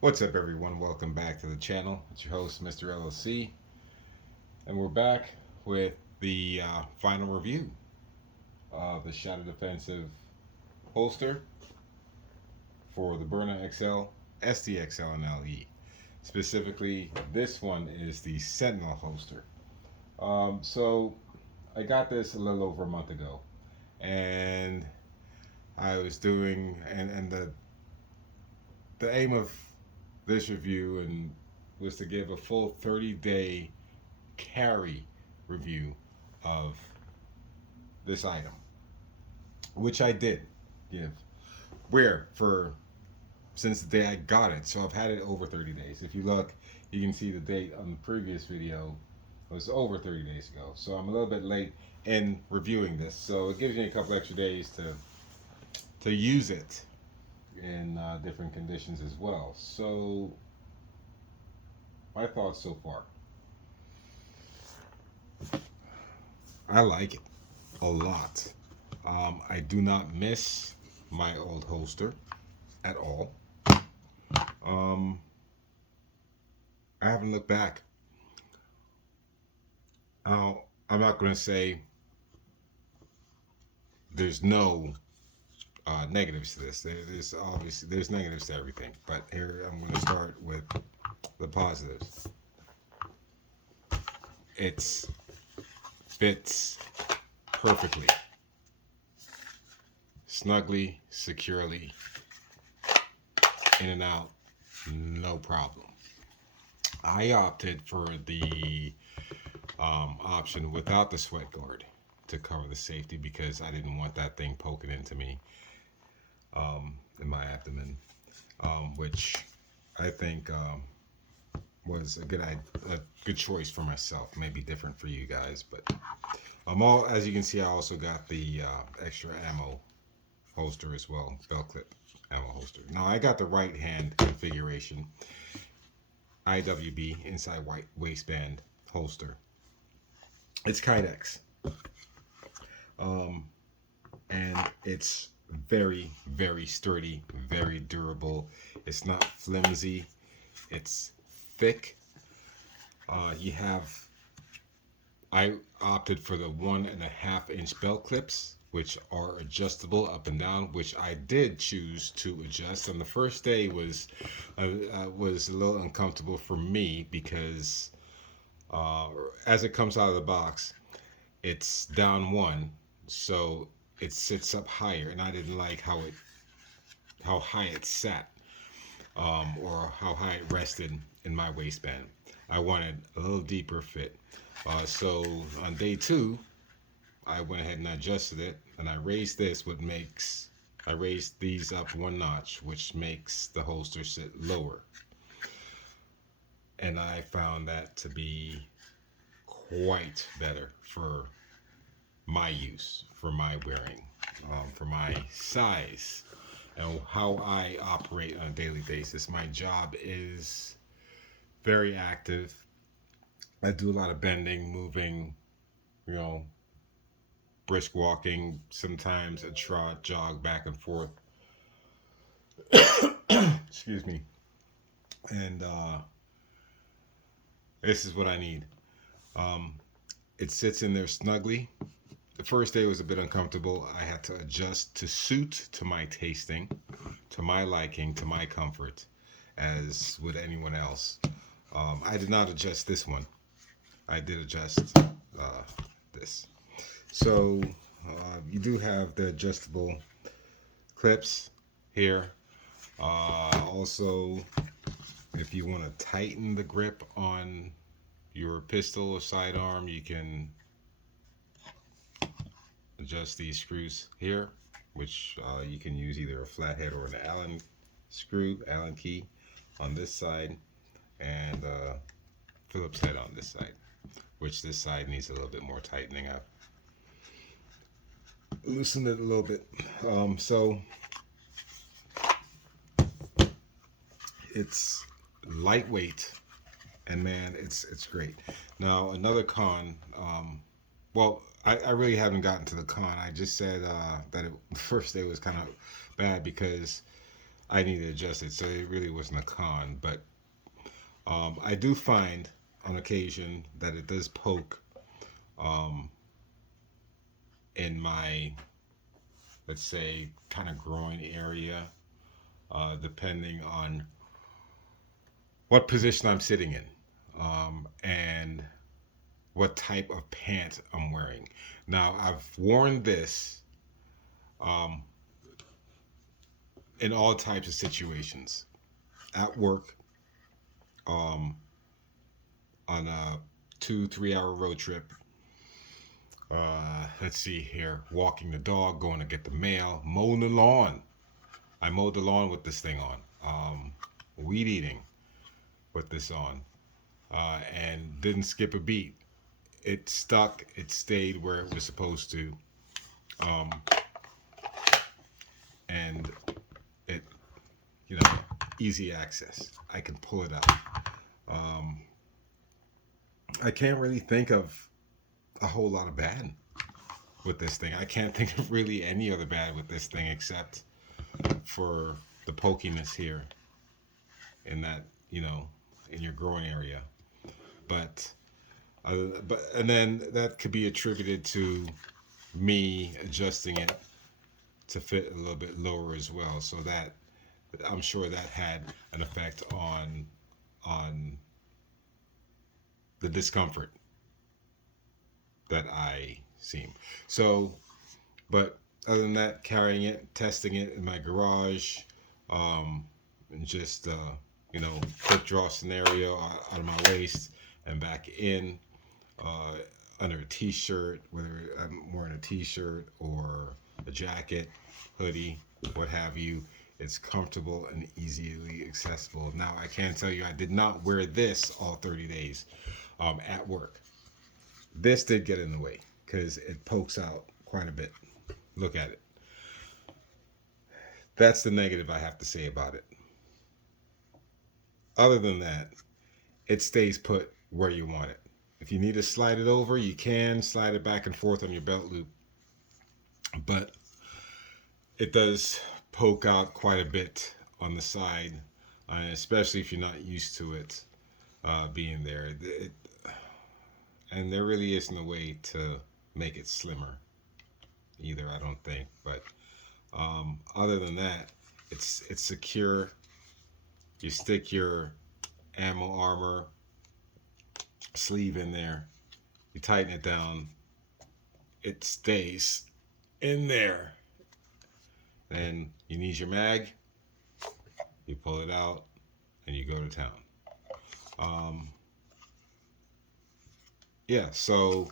What's up, everyone? Welcome back to the channel. It's your host, Mr. LLC, and we're back with the final review of the Shadow Defensive holster for the Byrna XL, SDXL, and LE. Specifically, this one is the Sentinel holster. So I got this a little over a month ago, and I was doing, and the aim of this review and was to give a full 30-day carry review of this item, which I did give. Where for since the day I got it, so I've had it over 30 days. If you look, you can see the date on the previous video was over 30 days ago. So I'm a little bit late in reviewing this, so it gives me a couple extra days to use it in different conditions as well. So my thoughts so far, I like it a lot. I do not miss my old holster at all. um, I haven't looked back. Now, I'm not going to say there's no negatives to this. There's obviously there's negatives to everything, but here I'm going to start with the positives. It fits perfectly, snugly, securely, in and out, no problem. I opted for the option without the sweat guard to cover the safety because I didn't want that thing poking into me in my abdomen, which I think was a good choice for myself. Maybe different for you guys, but as you can see, I also got the extra ammo holster as well, belt clip ammo holster. Now I got the right hand configuration, IWB inside white waistband holster. It's Kydex, and it's very sturdy, very durable. It's not flimsy. It's thick. I opted for the 1.5-inch belt clips, which are adjustable up and down, which I did choose to adjust. And the first day was a little uncomfortable for me because as it comes out of the box, it's down one, so it sits up higher, and I didn't like how high it sat, or how high it rested in my waistband. I wanted a little deeper fit. So on day two, I went ahead and adjusted it, and I raised these up one notch, which makes the holster sit lower. And I found that to be quite better for my use, for my wearing, for my size, and how I operate on a daily basis. My job is very active. I do a lot of bending, moving, you know, brisk walking, sometimes a trot, jog back and forth. Excuse me. And this is what I need. Um, it sits in there snugly. The first day was a bit uncomfortable. I had to adjust to suit to my tasting, to my liking, to my comfort, as would anyone else. I did not adjust this one. I did adjust this. So you do have the adjustable clips here. Also, if you want to tighten the grip on your pistol or sidearm, you can adjust these screws here, which you can use either a flathead or an Allen key on this side, and Phillips head on this side, which this side needs a little bit more tightening. I've loosened it a little bit. So it's lightweight, and man, it's great. Now another con, well, I really haven't gotten to the con. I just said that the first day was kind of bad because I need to adjust it. So it really wasn't a con, but I do find on occasion that it does poke um, in my, let's say, kind of groin area, depending on what position I'm sitting in, and what type of pants I'm wearing. Now, I've worn this um, in all types of situations. At work, um, on a 2-3 hour road trip. Let's see here. Walking the dog, going to get the mail, mowing the lawn. I mowed the lawn with this thing on. Weed eating with this on. And didn't skip a beat. It stuck. It stayed where it was supposed to. Um, and it, easy access. I can pull it out. Um, I can't really think of a whole lot of bad with this thing. I can't think of really any other bad with this thing except for the pokiness here in that, in your groin area. But and then that could be attributed to me adjusting it to fit a little bit lower as well. So that, I'm sure that had an effect on the discomfort that I seem. So, but other than that, carrying it, testing it in my garage, and just quick draw scenario out of my waist and back in, under a t-shirt, whether I'm wearing a t-shirt or a jacket, hoodie, what have you. It's comfortable and easily accessible. Now, I can tell you I did not wear this all 30 days at work. This did get in the way because it pokes out quite a bit. Look at it. That's the negative I have to say about it. Other than that, it stays put where you want it. If you need to slide it over, you can slide it back and forth on your belt loop. But it does poke out quite a bit on the side, especially if you're not used to it being there. And there really isn't a way to make it slimmer either, I don't think. But other than that, it's secure. You stick your ammo armor sleeve in there, you tighten it down, it stays in there. Then you need your mag, you pull it out, and you go to town. So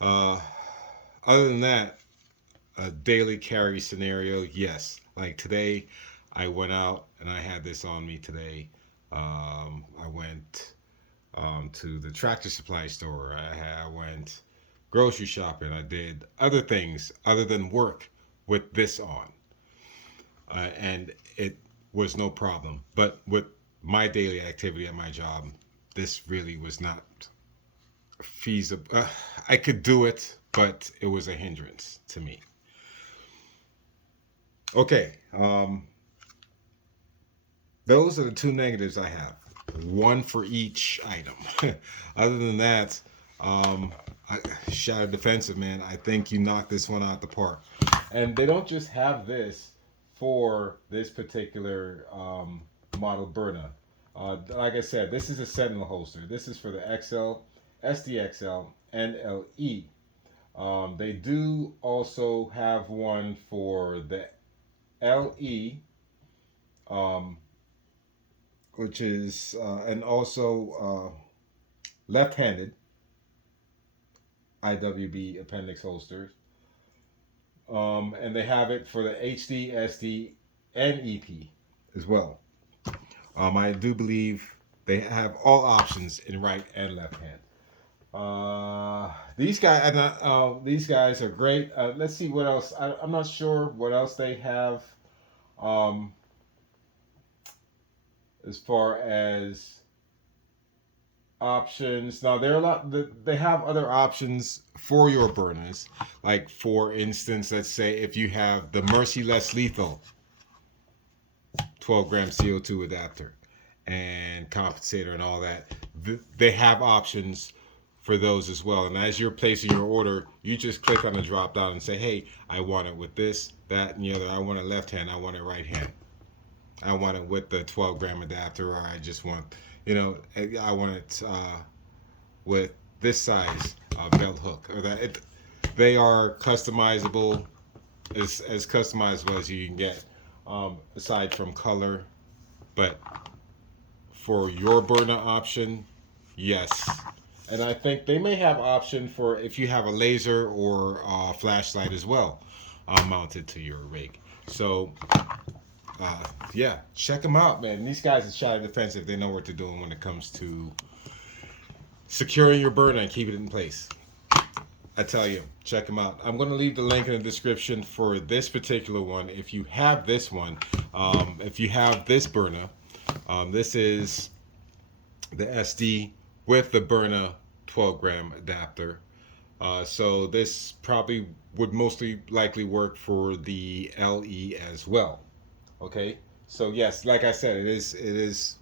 other than that, a daily carry scenario, yes. Like today, I went out and I had this on me today. I went to the Tractor Supply store. I went grocery shopping. I did other things other than work with this on. And it was no problem. But with my daily activity at my job, this really was not feasible. I could do it, but it was a hindrance to me. Okay. Those are the two negatives I have. One for each item. Other than that, Shadow Defensive, man, I think you knocked this one out the park. And they don't just have this for this particular model Byrna. Like I said, this is a Sentinel holster. This is for the XL, SDXL, and LE. They do also have one for the LE, which is, and also left-handed IWB appendix holsters. And they have it for the HD, SD, and EP as well. I do believe they have all options in right and left hand. These guys are great. Let's see what else. I'm not sure what else they have. As far as options, now there are a lot. They have other options for your burners. Like for instance, let's say if you have the Merciless Lethal, 12 gram CO2 adapter and compensator and all that. They have options for those as well. And as you're placing your order, you just click on the drop down and say, hey, I want it with this, that, and the other. I want it left hand. I want it right hand. I want it with the 12 gram adapter, or I just want, I want it with this size belt hook, or that. They are customizable, as customizable as you can get, aside from color. But for your Byrna option, yes. And I think they may have option for if you have a laser or a flashlight as well, mounted to your rig. So yeah, check them out, man. These guys at Shadow Defensive, they know what they're doing when it comes to securing your Byrna and keeping it in place. I tell you, check them out. I'm going to leave the link in the description for this particular one. If you have this one, if you have this Byrna, this is the SD with the Byrna 12 gram adapter. So this probably would mostly likely work for the LE as well. Okay, so yes, like I said, it is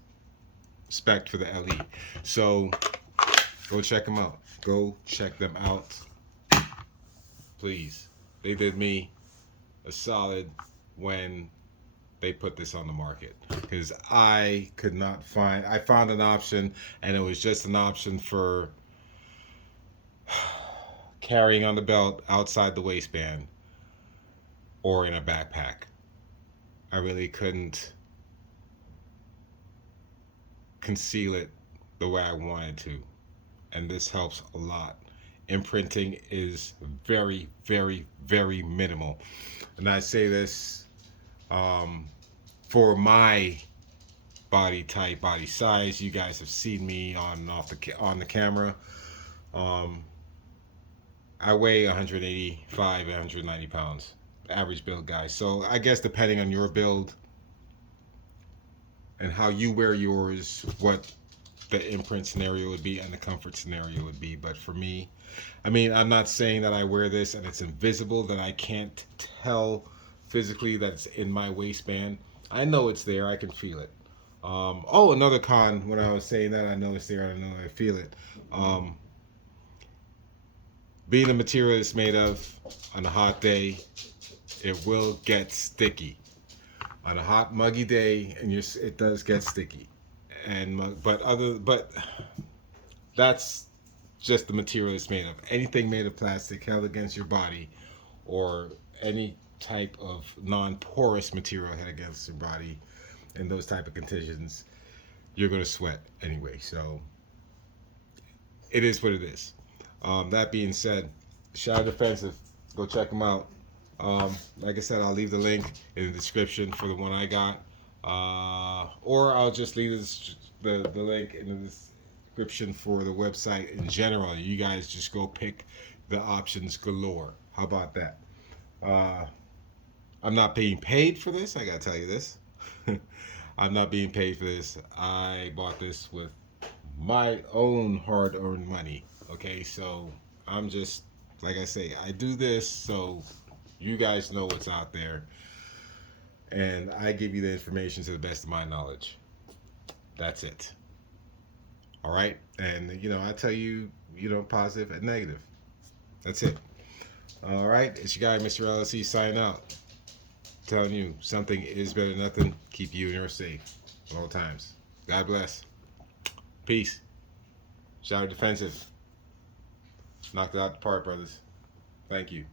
spec'd for the LE. So go check them out. Go check them out, please. They did me a solid when they put this on the market, because I could not find. I found an option, and it was just an option for carrying on the belt outside the waistband or in a backpack. I really couldn't conceal it the way I wanted to, and this helps a lot. Imprinting is very, very, very minimal, and I say this for my body type, body size. You guys have seen me on the camera. I weigh 185, 190 pounds. Average build guy. So I guess depending on your build and how you wear yours, what the imprint scenario would be and the comfort scenario would be. But for me, I mean, I'm not saying that I wear this and it's invisible, that I can't tell physically that it's in my waistband. I know it's there. I can feel it. Oh, another con, when I was saying that I know it's there, I know I feel it. Being the material it's made of, on a hot day, it will get sticky. On a hot, muggy day, and it does get sticky. But that's just the material it's made of. Anything made of plastic held against your body, or any type of non-porous material held against your body, in those type of conditions, you're going to sweat anyway. So it is what it is. That being said, Shadow Defensive, go check them out. Like I said, I'll leave the link in the description for the one I got, or I'll just leave the link in the description for the website in general. You guys just go pick the options galore. How about that? I'm not being paid for this. I gotta tell you this. I'm not being paid for this. I bought this with my own hard-earned money. Okay, so I'm just, like I say, I do this so you guys know what's out there, and I give you the information to the best of my knowledge. That's it. All right, and I tell you, positive and negative. That's it. All right, it's your guy, Mr. LLC, signing out. Telling you, something is better than nothing. Keep you and yours safe at all times. God bless. Peace. Shadow Defensive. Knocked it out the park, brothers. Thank you.